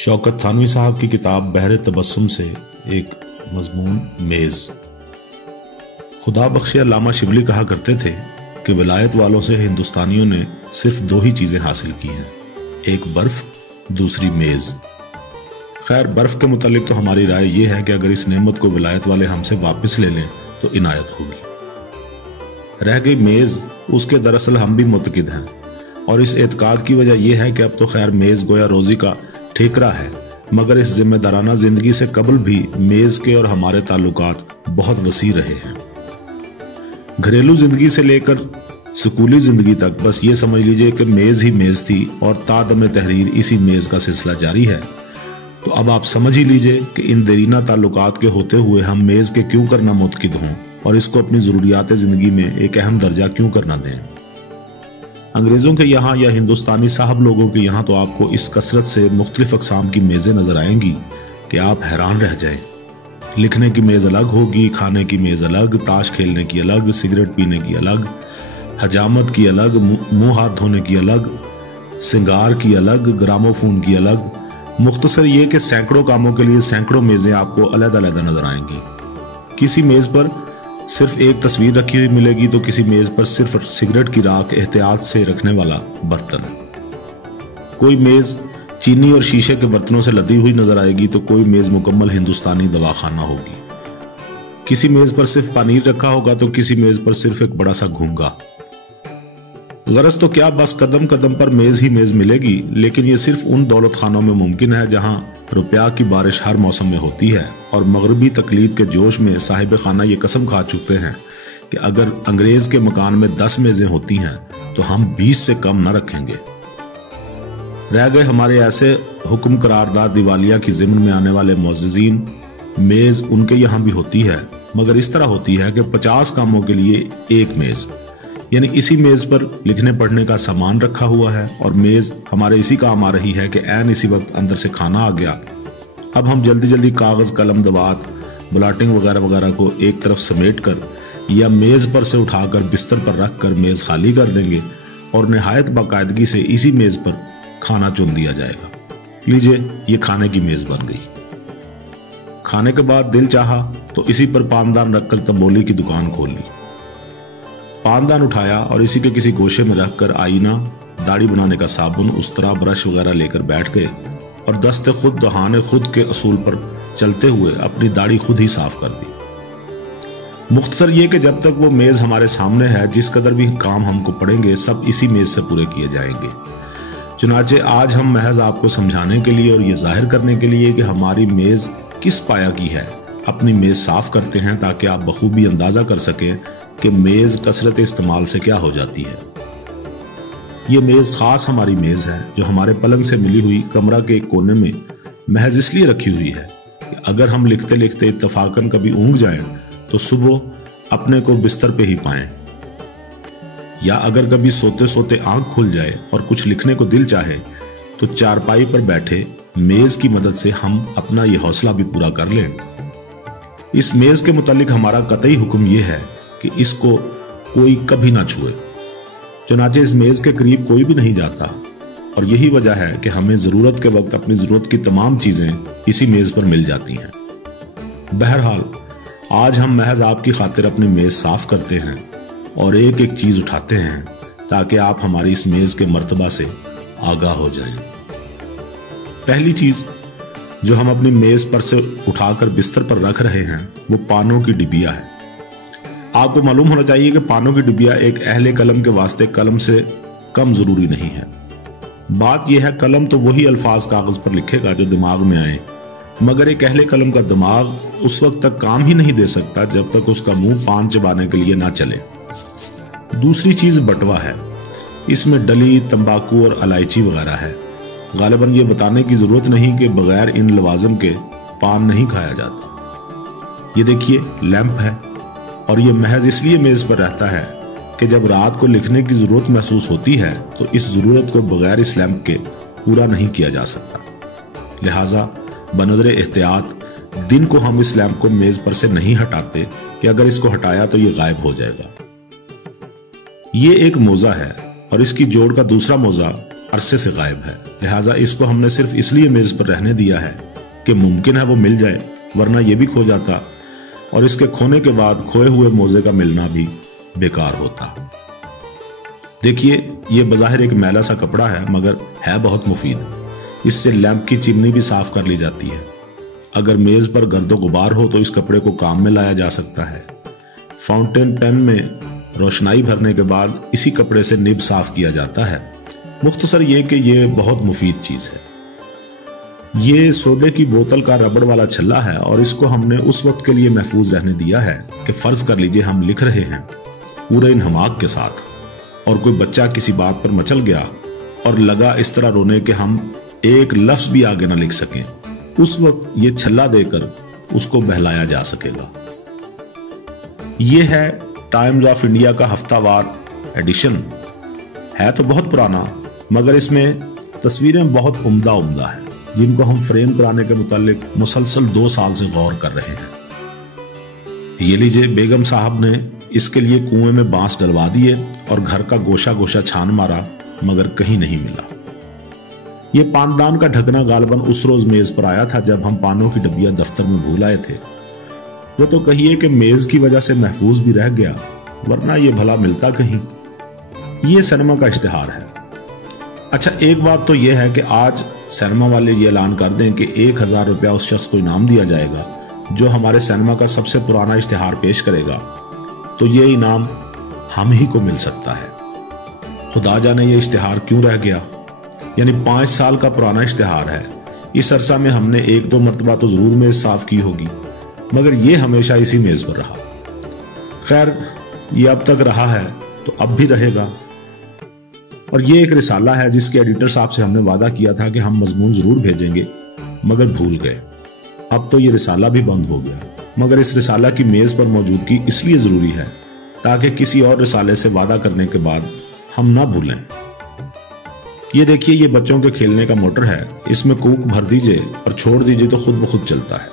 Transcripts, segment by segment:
शौकत थानवी साहब की किताब बहरे तबस्सुम से एक मजमून मेज़। खुदा बख्श अल्लामा शिबली कहा करते थे कि विलायत वालों से हिंदुस्तानियों ने सिर्फ दो ही चीज़ें हासिल की हैं, एक बर्फ़, दूसरी मेज़। खैर, बर्फ़ के मुतालिक तो हमारी राय यह है कि अगर इस नेमत को विलायत वाले हमसे वापस ले लें तो इनायत होगी। रह गई मेज़, उसके दरअसल हम भी मुतकिद हैं और इस एतकाद की वजह यह है कि अब तो खैर मेज़ गोया रोज़ी का ठेकरा है, मगर इस जिम्मेदाराना जिंदगी से कबल भी मेज़ के और हमारे ताल्लुकात बहुत वसी रहे हैं। घरेलू जिंदगी से लेकर स्कूली जिंदगी तक बस ये समझ लीजिए कि मेज़ ही मेज़ थी और तादम तहरीर इसी मेज़ का सिलसिला जारी है। तो अब आप समझ ही लीजिए कि इन देरीना ताल्लुकात के होते हुए हम मेज़ के क्यों करना मुतकिद हों और इसको अपनी ज़रूरियात ज़िंदगी में एक अहम दर्जा क्यों करना दें। अंग्रेज़ों के यहाँ या हिंदुस्तानी साहब लोगों के यहाँ तो आपको इस कसरत से मुख्तलिफ अक़साम की मेज़ें नज़र आएंगी कि आप हैरान रह जाएं। लिखने की मेज़ अलग होगी, खाने की मेज़ अलग, ताश खेलने की अलग, सिगरेट पीने की अलग, हजामत की अलग, मुंह हाथ धोने की अलग, सिंगार की अलग, ग्रामोफोन की अलग। मुख्तसर ये कि सैकड़ों कामों के लिए सैकड़ों मेज़ें आपको अलग-अलग नज़र आएंगी। किसी मेज़ पर सिर्फ एक तस्वीर रखी हुई मिलेगी तो किसी मेज़ पर सिर्फ सिगरेट की राख एहतियात से रखने वाला बर्तन। कोई मेज़ चीनी और शीशे के बर्तनों से लदी हुई नजर आएगी तो कोई मेज़ मुकम्मल हिंदुस्तानी दवाखाना होगी। किसी मेज़ पर सिर्फ पनीर रखा होगा तो किसी मेज़ पर सिर्फ एक बड़ा सा घूंगा। गरज तो क्या बस कदम कदम पर मेज़ ही मेज़ मिलेगी, लेकिन ये सिर्फ उन दौलत खानों में मुमकिन है जहां रुपया की बारिश हर मौसम में होती है और मगरबी तकलीद के जोश में साहिब खाना ये कसम खा चुके हैं कि अगर अंग्रेज के मकान में 10 मेज़ें होती हैं तो हम 20 से कम न रखेंगे। रह गए हमारे ऐसे हुक्म करारदार दिवालिया की ज़िम्न में आने वाले मुअज़्ज़िज़ीन। मेज़ उनके यहाँ भी होती है, मगर इस तरह होती है कि 50 कामों के लिए एक मेज़, यानी इसी मेज़ पर लिखने पढ़ने का सामान रखा हुआ है और मेज़ हमारे इसी काम आ रही है कि ऐन इसी वक्त अंदर से खाना आ गया। अब हम जल्दी जल्दी कागज़, कलम, दवात, ब्लॉटिंग वगैरह वगैरह को एक तरफ समेट कर या मेज़ पर से उठाकर बिस्तर पर रख कर मेज़ खाली कर देंगे और निहायत बाकायदगी से इसी मेज़ पर खाना चुन दिया जाएगा। लीजिए, ये खाने की मेज़ बन गई। खाने के बाद दिल चाहा तो इसी पर पानदान रखकर तंबोली की दुकान खोल ली। पानदान उठाया और इसी के किसी गोशे में रखकर आईना, दाढ़ी बनाने का साबुन, उस्तरा, ब्रश वगैरह लेकर बैठ गए और दस्ते खुद दहाने खुद के असूल पर चलते हुए अपनी दाढ़ी खुद ही साफ कर दी। मुख्तसर ये कि जब तक वो मेज़ हमारे सामने है, जिस कदर भी काम हमको पड़ेंगे सब इसी मेज़ से पूरे किए जाएंगे। चुनाचे आज हम महज आपको समझाने के लिए और ये जाहिर करने के लिए कि हमारी मेज़ किस पाया की है अपनी मेज़ साफ करते हैं, ताकि आप बखूबी अंदाजा कर सकें कि मेज़ कसरत इस्तेमाल से क्या हो जाती है। ये मेज़ खास हमारी मेज़ है जो हमारे पलंग से मिली हुई कमरा के एक कोने में महज इसलिए रखी हुई है कि अगर हम लिखते लिखते इत्तफाकन कभी ऊँग जाएं तो सुबह अपने को बिस्तर पे ही पाएं, या अगर कभी सोते सोते आंख खुल जाए और कुछ लिखने को दिल चाहे तो चारपाई पर बैठे मेज़ की मदद से हम अपना ये हौसला भी पूरा कर लें। इस मेज़ के मुतालिक हमारा कतई हुक्म यह है कि इसको कोई कभी ना छुए। चुनाचे इस मेज़ के करीब कोई भी नहीं जाता और यही वजह है कि हमें ज़रूरत के वक्त अपनी ज़रूरत की तमाम चीज़ें इसी मेज़ पर मिल जाती हैं। बहरहाल, आज हम महज आपकी खातिर अपनी मेज़ साफ करते हैं और एक एक चीज़ उठाते हैं ताकि आप हमारी इस मेज़ के मर्तबा से आगाह हो जाएं। पहली चीज़ जो हम अपनी मेज़ पर से उठाकर बिस्तर पर रख रहे हैं वो पानों की डिबिया है। आपको मालूम होना चाहिए कि पानों की डिबिया एक अहले कलम के वास्ते कलम से कम जरूरी नहीं है। बात यह है, कलम तो वही अल्फाज कागज पर लिखेगा जो दिमाग में आए, मगर एक अहले कलम का दिमाग उस वक्त तक काम ही नहीं दे सकता जब तक उसका मुंह पान चबाने के लिए ना चले। दूसरी चीज बटवा है। इसमें डली, तंबाकू और इलायची वगैरह है। गालिबन ये बताने की जरूरत नहीं कि बगैर इन लवाजम के पान नहीं खाया जाता। ये देखिए, लैंप है और ये महज इसलिए मेज पर रहता है कि जब रात को लिखने की जरूरत महसूस होती है तो इस जरूरत को बगैर इस लैंप के पूरा नहीं किया जा सकता। लिहाजा बनज़रे एहतियात दिन को हम इस लैंप को मेज पर से नहीं हटाते कि अगर इसको हटाया तो ये गायब हो जाएगा। ये एक मोजा है और इसकी जोड़ का दूसरा मोजा अरसे से गायब है, लिहाजा इसको हमने सिर्फ इसलिए मेज पर रहने दिया है कि मुमकिन है वो मिल जाए, वरना ये भी खो जाता और इसके खोने के बाद खोए हुए मोजे का मिलना भी बेकार होता। देखिए, ये बज़ाहिर एक मैला सा कपड़ा है, मगर है बहुत मुफीद। इससे लैंप की चिमनी भी साफ कर ली जाती है। अगर मेज पर गर्दो गुबार हो तो इस कपड़े को काम में लाया जा सकता है। फाउंटेन पेन में रोशनाई भरने के बाद इसी कपड़े से निब साफ किया जाता है। मुख्तसर ये कि ये बहुत मुफीद चीज है। ये सोडे की बोतल का रबड़ वाला छल्ला है और इसको हमने उस वक्त के लिए महफूज रहने दिया है कि फर्ज कर लीजिए हम लिख रहे हैं पूरे इन्हमाक के साथ और कोई बच्चा किसी बात पर मचल गया और लगा इस तरह रोने कि हम एक लफ्ज भी आगे ना लिख सकें, उस वक्त ये छल्ला देकर उसको बहलाया जा सकेगा। ये है टाइम्स ऑफ इंडिया का हफ्तावार एडिशन। है तो बहुत पुराना, मगर इसमें तस्वीरें बहुत उम्दा हैं, जिनको हम फ्रेम कराने के मुतालिक मुसलसल 2 साल से गौर कर रहे हैं। ये लीजिए, बेगम साहब ने इसके लिए कुएं में बांस डलवा दिए और घर का गोशा गोशा छान मारा, मगर कहीं नहीं मिला। ये पानदान का ढकना गालबन उस रोज मेज पर आया था जब हम पानों की डब्बियां दफ्तर में भूल आए थे। वो तो कहिए कि मेज की वजह से महफूज भी रह गया, वरना ये भला मिलता कहीं। ये सिनेमा का इश्तिहार है। अच्छा, एक बात तो यह है कि आज सिनेमा वाले ये ऐलान कर दें कि 1000 रुपया उस शख्स को इनाम दिया जाएगा जो हमारे सिनेमा का सबसे पुराना इश्तिहार पेश करेगा, तो ये इनाम हम ही को मिल सकता है। खुदा जाने ये इश्तिहार क्यों रह गया। यानी 5 साल का पुराना इश्तिहार है। इस अरसा में हमने 1-2 मरतबा तो जरूर मेज साफ की होगी, मगर ये हमेशा इसी मेज पर रहा। खैर, ये अब तक रहा है तो अब भी रहेगा। और ये एक रिसाला है जिसके एडिटर साहब से हमने वादा किया था कि हम मजमून जरूर भेजेंगे, मगर भूल गए। अब तो ये रिसाला भी बंद हो गया, मगर इस रिसाला की मेज पर मौजूदगी इसलिए जरूरी है ताकि किसी और रिसाले से वादा करने के बाद हम ना भूलें। ये देखिए, ये बच्चों के खेलने का मोटर है। इसमें कूक भर दीजिए और छोड़ दीजिए तो खुद ब खुद चलता है।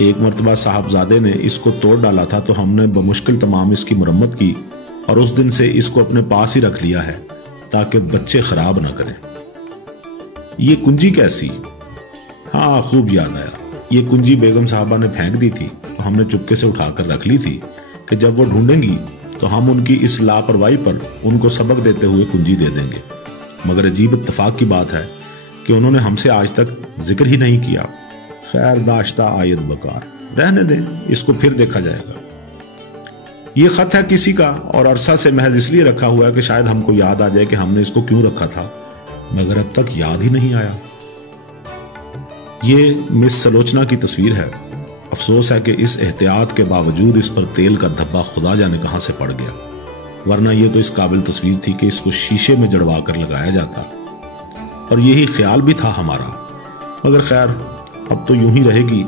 एक मरतबा साहबजादे ने इसको तोड़ डाला था तो हमने बमुश्किल तमाम इसकी मुरम्मत की और उस दिन से इसको अपने पास ही रख लिया है ताकि बच्चे खराब ना करें। ये कुंजी कैसी? हाँ, खूब याद आया। ये कुंजी बेगम साहबा ने फेंक दी थी तो हमने चुपके से उठाकर रख ली थी कि जब वो ढूंढेंगी तो हम उनकी इस लापरवाही पर उनको सबक देते हुए कुंजी दे देंगे। मगर अजीब इत्तेफाक की बात है कि उन्होंने हमसे आज तक जिक्र ही नहीं किया। खैर, दाश्ता आयत बकार, रहने दें, इसको फिर देखा जाएगा। ये खत है किसी का और अरसा से महज इसलिए रखा हुआ है कि शायद हमको याद आ जाए कि हमने इसको क्यों रखा था, मगर अब तक याद ही नहीं आया। ये मिस सलोचना की तस्वीर है। अफसोस है कि इस एहतियात के बावजूद इस पर तेल का धब्बा खुदा जाने कहां से पड़ गया, वरना ये तो इस काबिल तस्वीर थी कि इसको शीशे में जड़वा कर लगाया जाता, और यही ख्याल भी था हमारा। मगर खैर, अब तो यूं ही रहेगी।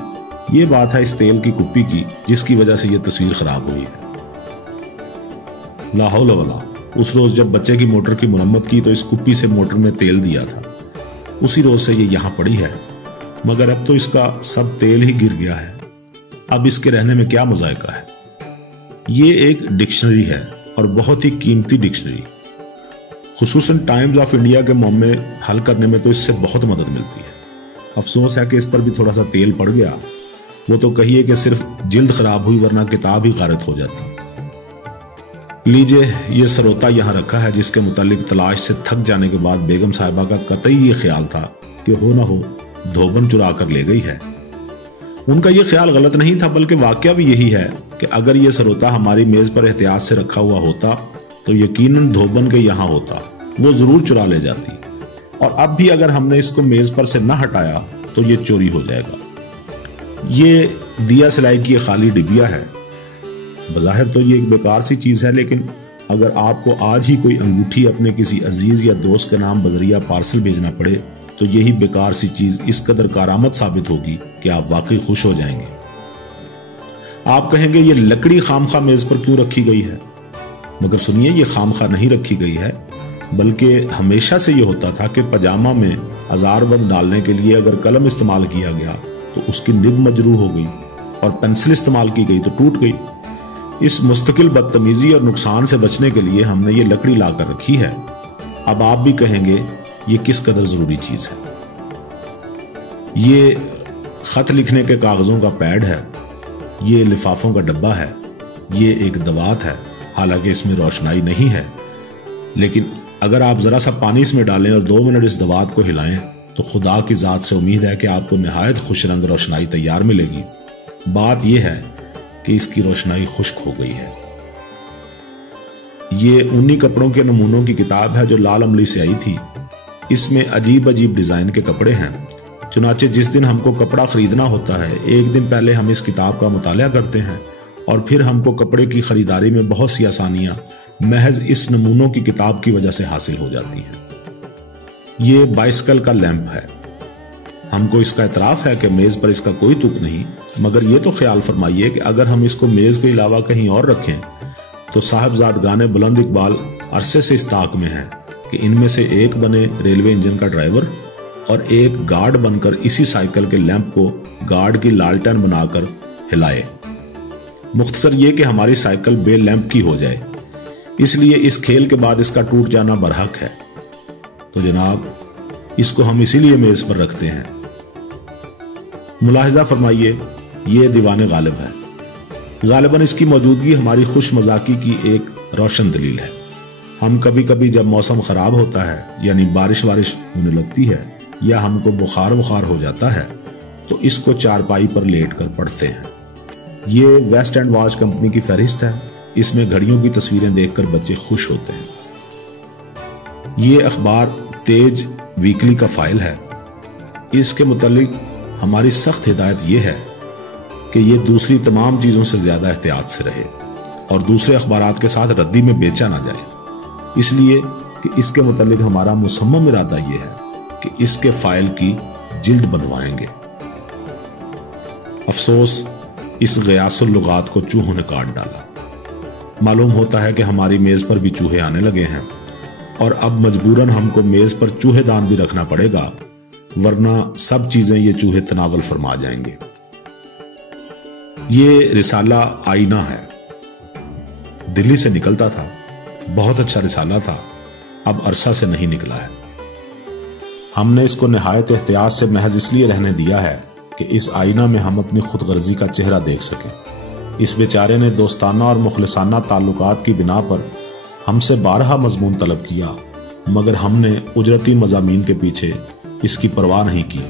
ये बात है इस तेल की कुप्पी की जिसकी वजह से ये तस्वीर खराब हुई है। ला हौल वला, उस रोज जब बच्चे की मोटर की मुरम्मत की तो इस कुप्पी से मोटर में तेल दिया था, उसी रोज से ये यहां पड़ी है, मगर अब तो इसका सब तेल ही गिर गया है। अब इसके रहने में क्या मुजायका है। ये एक डिक्शनरी है और बहुत ही कीमती डिक्शनरी। खुसूसन टाइम्स ऑफ इंडिया के मामले हल करने में तो इससे बहुत मदद मिलती है। अफसोस है कि इस पर भी थोड़ा सा तेल पड़ गया। वो तो कहिए कि सिर्फ जिल्द खराब हुई, वरना किताब ही गारत हो जाती। लीजिए, ये सरोता यहाँ रखा है जिसके मुतालिक तलाश से थक जाने के बाद बेगम साहिबा का कतई ये ख्याल था कि हो ना हो धोबन चुरा कर ले गई है। उनका ये ख्याल गलत नहीं था, बल्कि वाकया भी यही है कि अगर ये सरोता हमारी मेज पर एहतियात से रखा हुआ होता तो यकीनन धोबन के यहाँ होता, वो जरूर चुरा ले जाती। और अब भी अगर हमने इसको मेज पर से न हटाया तो ये चोरी हो जाएगा। ये दिया सिलाई की खाली डिबिया है। बज़ाहिर तो ये एक बेकार सी चीज है, लेकिन अगर आपको आज ही कोई अंगूठी अपने किसी अजीज या दोस्त के नाम बजरिया पार्सल भेजना पड़े तो यही बेकार सी चीज इस कदर कारामद साबित होगी कि आप वाकई खुश हो जाएंगे। आप कहेंगे ये लकड़ी खामखा मेज पर क्यों रखी गई है, मगर सुनिए, ये खामखा नहीं रखी गई है, बल्कि हमेशा से ये होता था कि पजामा में अजारबंद डालने के लिए अगर कलम इस्तेमाल किया गया तो उसकी निब मजरू हो गई और पेंसिल इस्तेमाल की गई तो टूट गई। इस मुस्तकिल बदतमीजी और नुकसान से बचने के लिए हमने ये लकड़ी लाकर रखी है। अब आप भी कहेंगे یہ کس قدر ضروری چیز ہے۔ یہ خط لکھنے کے کاغذوں کا پیڈ ہے، یہ لفافوں کا ڈبہ ہے، یہ ایک دوات ہے، حالانکہ اس میں روشنائی نہیں ہے، لیکن اگر آپ ذرا سا پانی اس میں ڈالیں اور 2 منٹ اس دوات کو ہلائیں تو خدا کی ذات سے امید ہے کہ آپ کو نہایت خوش رنگ روشنائی تیار ملے گی۔ بات یہ ہے کہ اس کی روشنائی خشک ہو گئی ہے۔ یہ اونی کپڑوں کے نمونوں کی کتاب ہے جو لال املی سے آئی تھی۔ اس میں عجیب عجیب ڈیزائن کے کپڑے ہیں، چنانچہ جس دن ہم کو کپڑا خریدنا ہوتا ہے 1 دن پہلے ہم اس کتاب کا مطالعہ کرتے ہیں اور پھر ہم کو کپڑے کی خریداری میں بہت سی آسانیاں محض اس نمونوں کی کتاب کی وجہ سے حاصل ہو جاتی ہیں۔ یہ بائسکل کا لیمپ ہے۔ ہم کو اس کا اعتراف ہے کہ میز پر اس کا کوئی تک نہیں، مگر یہ تو خیال فرمائیے کہ اگر ہم اس کو میز کے علاوہ کہیں اور رکھیں تو صاحبزادگان بلند اقبال عرصے سے اس طاق میں ہے کہ ان میں سے ایک بنے ریلوے انجن کا ڈرائیور اور ایک گارڈ بن کر اسی سائیکل کے لیمپ کو گارڈ کی لالٹین بنا کر ہلائے۔ مختصر یہ کہ ہماری سائیکل بے لیمپ کی ہو جائے۔ اس لیے اس کھیل کے بعد اس کا ٹوٹ جانا برحق ہے۔ تو جناب اس کو ہم اسی لیے میز پر رکھتے ہیں۔ ملاحظہ فرمائیے، یہ دیوان غالب ہے۔ غالباً اس کی موجودگی ہماری خوش مزاقی کی ایک روشن دلیل ہے۔ ہم کبھی کبھی جب موسم خراب ہوتا ہے، یعنی بارش ہونے لگتی ہے یا ہم کو بخار ہو جاتا ہے، تو اس کو چارپائی پر لیٹ کر پڑھتے ہیں۔ یہ ویسٹ اینڈ واچ کمپنی کی فہرست ہے۔ اس میں گھڑیوں کی تصویریں دیکھ کر بچے خوش ہوتے ہیں۔ یہ اخبار تیج ویکلی کا فائل ہے۔ اس کے متعلق ہماری سخت ہدایت یہ ہے کہ یہ دوسری تمام چیزوں سے زیادہ احتیاط سے رہے اور دوسرے اخبارات کے ساتھ ردی میں بیچا نہ جائے، اس لیے کہ اس کے متعلق ہمارا مصمم ارادہ یہ ہے کہ اس کے فائل کی جلد بنوائیں گے۔ افسوس اس غیاث اللغات کو چوہوں نے کاٹ ڈالا۔ معلوم ہوتا ہے کہ ہماری میز پر بھی چوہے آنے لگے ہیں اور اب مجبوراً ہم کو میز پر چوہے دان بھی رکھنا پڑے گا، ورنہ سب چیزیں یہ چوہے تناول فرما جائیں گے۔ یہ رسالہ آئینہ ہے، دلی سے نکلتا تھا، بہت اچھا رسالہ تھا، اب عرصہ سے نہیں نکلا ہے۔ ہم نے اس کو نہایت احتیاط سے محض اس لیے رہنے دیا ہے کہ اس آئینہ میں ہم اپنی خود غرضی کا چہرہ دیکھ سکیں۔ اس بیچارے نے دوستانہ اور مخلصانہ تعلقات کی بنا پر ہم سے 12 مضمون طلب کیا، مگر ہم نے اجرتی مضامین کے پیچھے اس کی پرواہ نہیں کی۔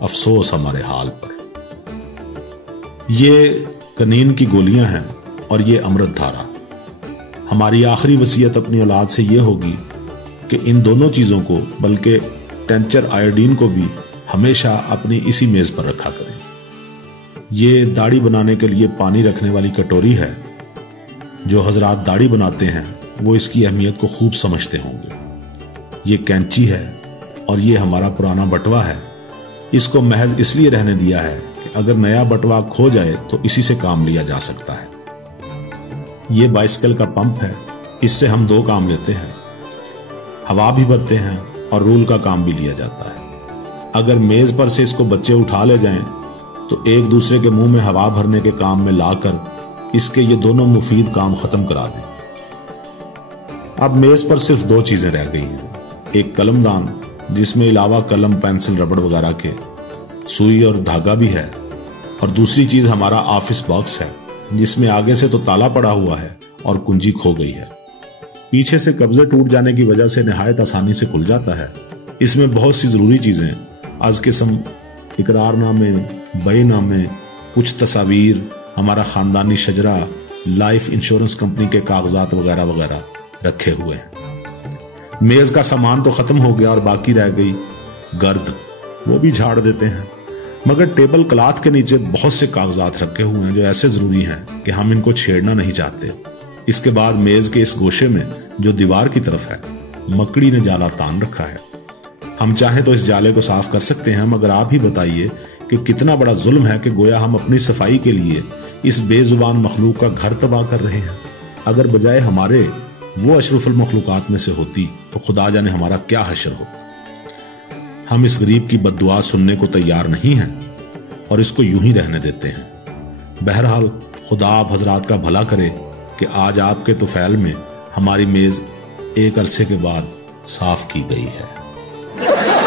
افسوس ہمارے حال پر۔ یہ کنین کی گولیاں ہیں اور یہ امرت دھارا۔ ہماری آخری وصیت اپنی اولاد سے یہ ہوگی کہ ان دونوں چیزوں کو، بلکہ ٹینچر آیوڈین کو بھی ہمیشہ اپنی اسی میز پر رکھا کریں۔ یہ داڑھی بنانے کے لیے پانی رکھنے والی کٹوری ہے۔ جو حضرات داڑھی بناتے ہیں وہ اس کی اہمیت کو خوب سمجھتے ہوں گے۔ یہ کینچی ہے اور یہ ہمارا پرانا بٹوا ہے۔ اس کو محض اس لیے رہنے دیا ہے کہ اگر نیا بٹوا کھو جائے تو اسی سے کام لیا جا سکتا ہے۔ یہ بائسکل کا پمپ ہے، اس سے ہم 2 کام لیتے ہیں، ہوا بھی بھرتے ہیں اور رول کا کام بھی لیا جاتا ہے۔ اگر میز پر سے اس کو بچے اٹھا لے جائیں تو ایک دوسرے کے منہ میں ہوا بھرنے کے کام میں لا کر اس کے یہ دونوں مفید کام ختم کرا دیں۔ اب میز پر صرف 2 چیزیں رہ گئی ہیں، ایک قلم دان جس میں علاوہ قلم، پینسل، ربڑ وغیرہ کے سوئی اور دھاگا بھی ہے، اور دوسری چیز ہمارا آفس باکس ہے جس میں آگے سے تو تالا پڑا ہوا ہے اور کنجی کھو گئی ہے، پیچھے سے قبضے ٹوٹ جانے کی وجہ سے نہایت آسانی سے کھل جاتا ہے۔ اس میں بہت سی ضروری چیزیں از قسم اقرار نامے، بیع نامے، کچھ تصاویر، ہمارا خاندانی شجرہ، لائف انشورنس کمپنی کے کاغذات وغیرہ وغیرہ رکھے ہوئے ہیں۔ میز کا سامان تو ختم ہو گیا اور باقی رہ گئی گرد، وہ بھی جھاڑ دیتے ہیں، مگر ٹیبل کلاتھ کے نیچے بہت سے کاغذات رکھے ہوئے ہیں جو ایسے ضروری ہیں کہ ہم ان کو چھیڑنا نہیں چاہتے۔ اس کے بعد میز کے اس گوشے میں جو دیوار کی طرف ہے، مکڑی نے جالا تان رکھا ہے۔ ہم چاہیں تو اس جالے کو صاف کر سکتے ہیں، مگر آپ ہی بتائیے کہ کتنا بڑا ظلم ہے کہ گویا ہم اپنی صفائی کے لیے اس بے زبان مخلوق کا گھر تباہ کر رہے ہیں۔ اگر بجائے ہمارے وہ اشرف المخلوقات میں سے ہوتی تو خدا جانے ہمارا کیا حشر ہو۔ ہم اس غریب کی بد دعا سننے کو تیار نہیں ہیں اور اس کو یوں ہی رہنے دیتے ہیں۔ بہرحال خدا آپ حضرات کا بھلا کرے کہ آج آپ کے طفیل میں ہماری میز ایک عرصے کے بعد صاف کی گئی ہے۔ ہے.